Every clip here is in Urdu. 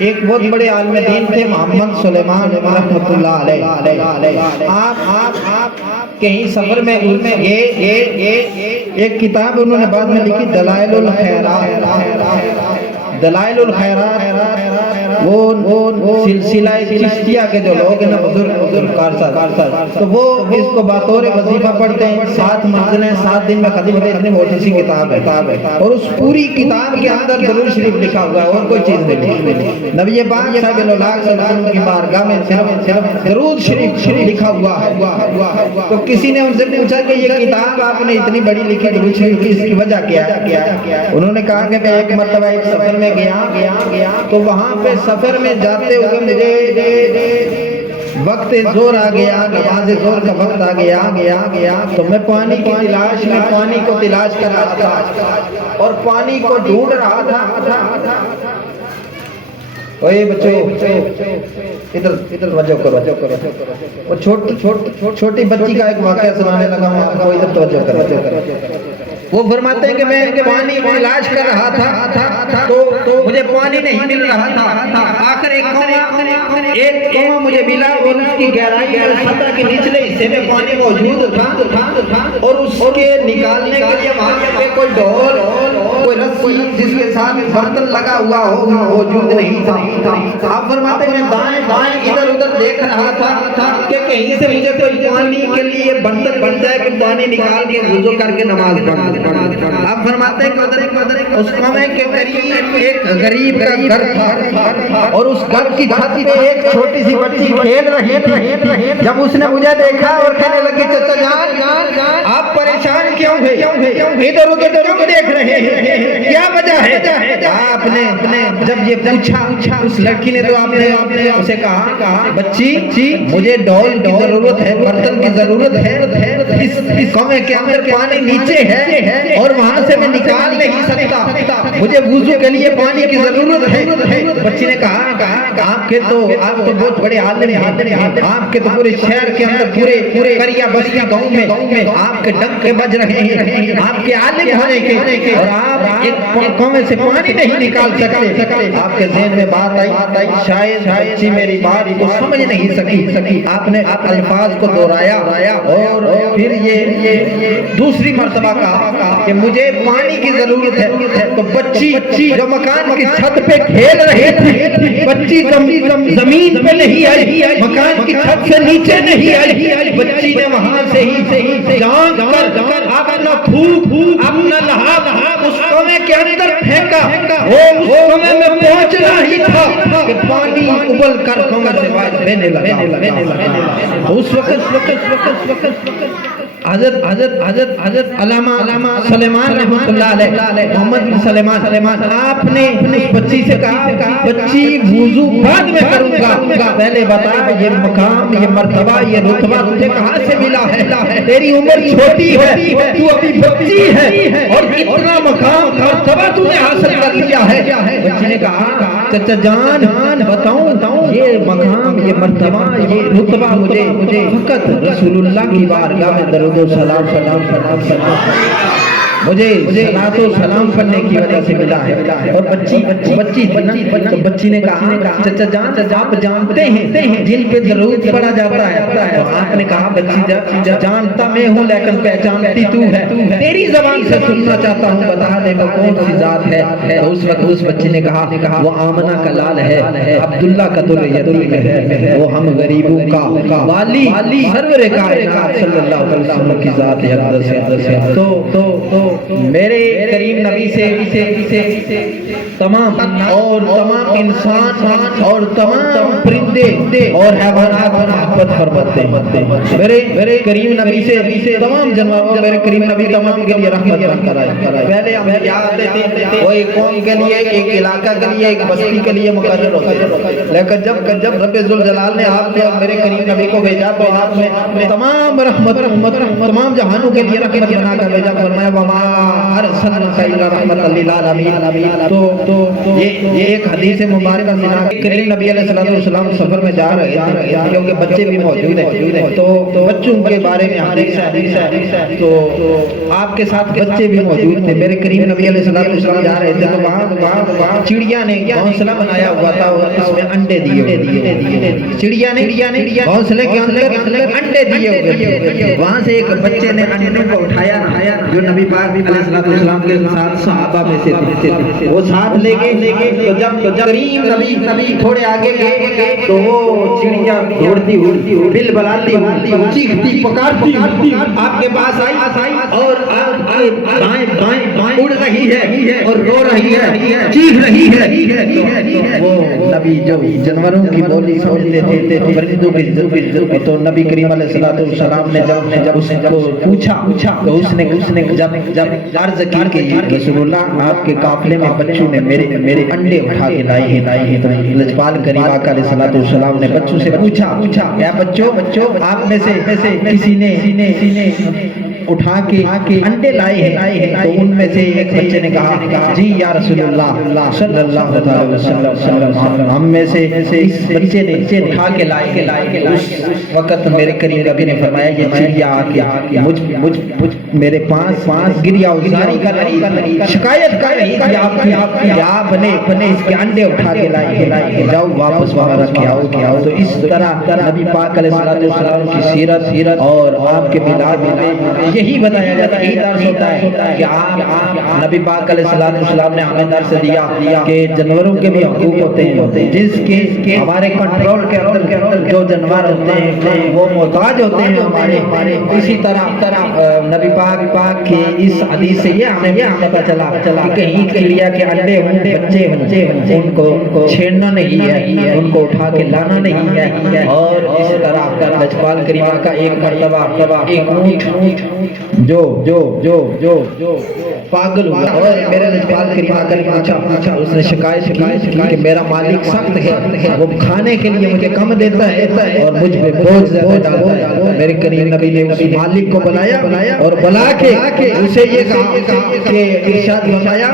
ایک بہت بڑے عالم دین تھے محمد سلیمان رحمۃ اللہ علیہ. آپ کہیں سفر میں ایک کتاب انہوں نے بعد میں لکھی دلائل الخیرات. وہ سلسلہ چشتیہ کے جو لوگ ہیں نا بزرگ کارساز تو وہ اس کو بطور وظیفہ پڑھتے ہیں. 7 منزلیں 7 دن میں ختم ہوتے. اتنی موٹی سی کتاب ہے اور اس پوری کتاب کے اندر درود شریف لکھا ہوا ہے اور کوئی چیز نہیں. نبی پاک صاحب اللہ صلی اللہ علیہ وسلم کی بارگاہ میں صرف درود شریف لکھا ہوا ہے. تو کسی نے ان سے پوچھا کہ یہ کتاب آپ نے اتنی بڑی لکھی درود شریف کی، اس کی وجہ کیا ہے؟ انہوں نے کہا کہ میں ایک مرتبہ ایک سفر میں گیا تو وہاں پہ سفر میں جاتے ہوئے مجھے وقت زور آ گیا، نماز زور کا وقت آ گیا تو میں پانی کی تلاش میں پانی کو تلاش کر رہا تھا اور پانی کو ڈھونڈ رہا تھا. اوے بچوں ادھر توجہ کرو. وہ چھوٹی بچی کا ایک واقعہ سنانے لگا ہوں آپ کو، ادھر توجہ کرو. وہ فرماتے ہیں کہ میں پانی تلاش کر رہا تھا تو مجھے پانی نہیں مل رہا تھا. آخر ایک کنواں مجھے ملا اور اس کی گہرائی اور سطح کے نچلے حصے میں پانی موجود تھا اور اس کے نکالنے کے لیے وہاں پہ کوئی ڈول کوئی رسی جس کے ساتھ برتن لگا ہوا ہو موجود نہیں تھا. آپ فرماتے ہیں میں دائیں ادھر ادھر دیکھ رہا تھا کہ کہیں سے مجھے کوئی پانی کے لیے برتن بن جائے کہ پانی نکال کے وضو کر کے نماز پڑھ. آپ فرماتے ہیں کہ اس کنویں کے قریب ایک غریب کا گھر تھا اور اس گھر کی چھت پہ ایک چھوٹی سی بچی کھیل رہی تھی. جب اس نے مجھے دیکھا اور کہنے لگی چچا جان آپ پریشان کیوں ہیں، ادھر ادھر کیوں دیکھ رہے ہیں، کیا وجہ ہے؟ آپ نے جب یہ پوچھا اس لڑکی نے تو آپ نے اسے کہا بچی مجھے ڈول کی ضرورت ہے، برتن کی ضرورت ہے، اس کنویں کے اندر پانی نیچے ہے اور وہاں سے میں نکال نہیں سکتا، مجھے وضو کے لیے پانی کی ضرورت ہے. بچی نے کہا آپ تو بہت بڑے عالم ہیں، آپ کے تو پورے شہر کے اندر پورے کریا بستی گاؤں میں آپ کے ڈنکے بج رہے ہیں، آپ کے عالم ہونے کے اور آپ ایک کنویں سے پانی نہیں نکال سکتے. آپ کے ذہن میں بات آئی شاید بچی میری بات کو سمجھ نہیں سکی. آپ نے الفاظ کو دہرایا اور پھر یہ دوسری مرتبہ کہا کہ مجھے پانی کی ضرورت ہے. تو بچی جو مکان کی چھت پہ کھیل رہی تھی، بچی زمین پہ نہیں آئی، مکان کی چھت سے نیچے نہیں آئی. بچی نے وہاں سے ہی جان کر اپنا پھوک اپنا لحاظ اس کنویں کے اندر پھینکا. وہ اس کنویں میں پہنچنا ہی تھا کہ پانی ابل کر کنویں سے باہر بہنے لگا. اس وقت حضرت علامہ سلیمان رحمۃ اللہ علیہ محمد بن سلیمان آپ نے اس بچی سے کہا بچی وضو بعد میں کروں گا، پہلے بتا یہ مقام یہ مرتبہ یہ رتبہ تجھے کہاں سے ملا ہے؟ تیری عمر چھوٹی ہے، تو ابھی بچی ہے اور اتنا مقام مرتبہ تو نے حاصل کر لیا ہے. بچی نے کہا چچا جان بتاؤں یہ مقام یہ مرتبہ یہ رتبہ مجھے فقط رسول اللہ کی بارگاہ میں درود و سلام مجھے صلاۃ و سلام پڑھنے کی وجہ سے ملا ہے. اور بچی نے کہا چچا جان آپ جانتے ہیں جن پہ درود پڑھا جاتا ہے؟ تو آپ نے کہا بچی جانتا میں ہوں لیکن پہچانتی تو ہے، تیری زبان سے سننا چاہتا ہوں، بتا دے وہ کون سی ذات ہے. تو اس وقت اس بچی نے کہا وہ آمنہ کا لال ہے، عبداللہ کا در یتیم ہے، وہ ہم غریبوں کا والی سرور کائنات صلی اللہ علیہ وسلم کی ذات ہے. تو میرے کریم نبی سے تمام انسان اور تمام پرندے اور حیوانات محبت فرماتے ہیں. میرے کریم نبی سے تمام جانور میرے کریم نبی تمام کے لیے رحمت کرائے. پہلے ہم یاد دیتے ہیں وہ ایک قوم کے لیے ایک علاقہ کے لیے ایک بستی کے لیے مقرر ہوتے ہیں، لیکن جب رب ذوالجلال نے آپ نے اور میرے کریم نبی کو بھیجا تو آپ نے تمام رحمت تمام جہانوں کے لیے رحمت بنا کر بھیجا. فرمایا وما ارسلناک الا رحمۃ للعالمین. تو یہ ایک حدیث مبارکہ زنا کریم نبی علیہ الصلوۃ والسلام سفر میں جا رہے تھے کیونکہ بچے بھی موجود ہیں تو بچوں کے بارے میں حدیث ہے تو آپ کے ساتھ بچے بھی موجود تھے. میرے کریم نبی علیہ الصلوۃ والسلام جا رہے تھے تو وہاں چڑیا نے گھونسلہ بنایا ہوا تھا اور اس میں انڈے دیے ہوئے. چڑیا نے گھونسلے کے اندر انڈے دیے ہوئے تھے. وہاں سے ایک بچے نے انڈے کو اٹھایا جو نبی پاک علیہ الصلوۃ والسلام کے ساتھ صحابہ میں سے تھے. وہ ساتھ لے گئے تو جب کریم نبی تھوڑے آگے گئے تو وہ چڑیا دوڑتی ہوئی بل بلاتی ہوئی چیختی پکارتی آپ کے پاس آئی اور آپ کے بائیں اڑ رہی ہے اور رو رہی ہے چیخ رہی ہے. وہ نبی جو جانوروں کی بولی سمجھتے تھے پرندوں کی تو نبی کریم علیہ الصلوۃ والسلام نے جب اس کو پوچھا تو اس نے جب عرض کی کہ رسول اللہ آپ کے قافلے میں بچوں نے میرے انڈے اٹھا کے لائے ہیں تو لجپال کریم آقا علیہ الصلوۃ والسلام نے بچوں سے پوچھا کیا بچوں آپ میں سے کسی نے اٹھا کے انڈے لائے ہیں تو ان میں سے ایک بچے نے کہا جی یا رسول اللہ صلی اللہ علیہ وسلم ہم میں سے اس بچے نے اٹھا کے لائے. اس وقت میرے کریم نبی نے فرمایا یہ چڑیا آ کے مجھ میرے پاس گریا گزاری کر رہی شکایت کر رہی کہ آپ نے اس کے انڈے اٹھا کے لائے جاؤ واپس وہاں رکھ کے آؤ. تو اس طرح نبی پاک علیہ السلام کی سیرت اور آپ کے میلاد میں یہی بتایا جاتا ہے. یہی درس ہوتا ہے کہ آپ نبی پاک علیہ السلام نے ہمیں درس دیا کہ جانوروں کے بھی حقوق ہوتے ہیں جس کے ہمارے کنٹرول کے اندر جو جانور ہوتے ہیں وہ محتاج ہوتے ہیں ہمارے. اسی طرح نبی پاک کی اس حدیث سے یہ ہمیں پتہ چلا کہ کہیں چڑیا کے انڈے بچے ان کو چھیڑنا نہیں ہے ان کو اٹھا کے لانا نہیں ہے. اور اس طرح لجپال کریم کا ایک مرتبہ ایک اونٹ جو پاگل ہوا اور میرے لجپال کریم کا پوچھا اس نے شکایت کی کہ میرا مالک سخت ہے وہ کھانے کے لیے مجھے کم دیتا ہے اور مجھ پہ بوجھ زیادہ ڈالتا ہے. میرے کریم نبی نے اس مالک کو بلایا اور بلا کے اسے یہ کہا کہ ارشاد فرمایا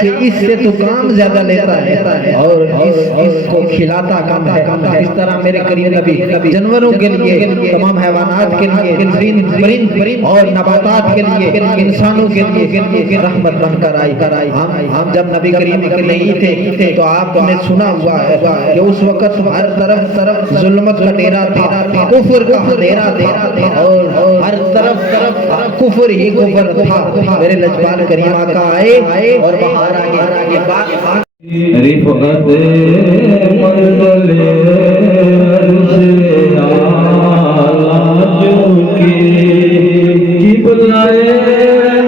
کہ اس سے تو کام زیادہ لیتا ہے اور اس کو کھلاتا کم ہے. اس طرح میرے کریم نبی جانوروں کے لیے تمام حیوانات کے لیے پرند اور نباتات کے لیے انسانوں کے لیے رحمت بن کر آئی. ہم جب نبی کریم نہیں تھے تو آپ نے سنا ہوا ہے کہ اس وقت ہر طرف ظلمت کا ڈیرا تھا کفر کا ڈیرا تھا اور ہر طرف کفر ہی کفر تھا. میرے لجپال کریم آقا آئے اور باہر آگے رفقت منزل عرش اعلیٰ جو کی بلائے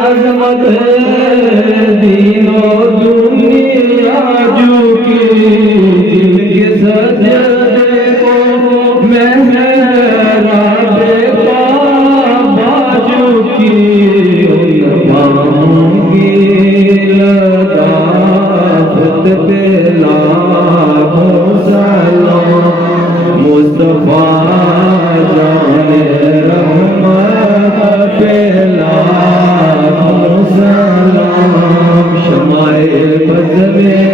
عظمت دین و دنیا جو کی جن کے سجدے کو محراب کعبہ جو کی امام کی لطافت پہ لاکھوں سلام مصطفیٰ جان رحمت پہ لاکھوں سلام شمائے بز میں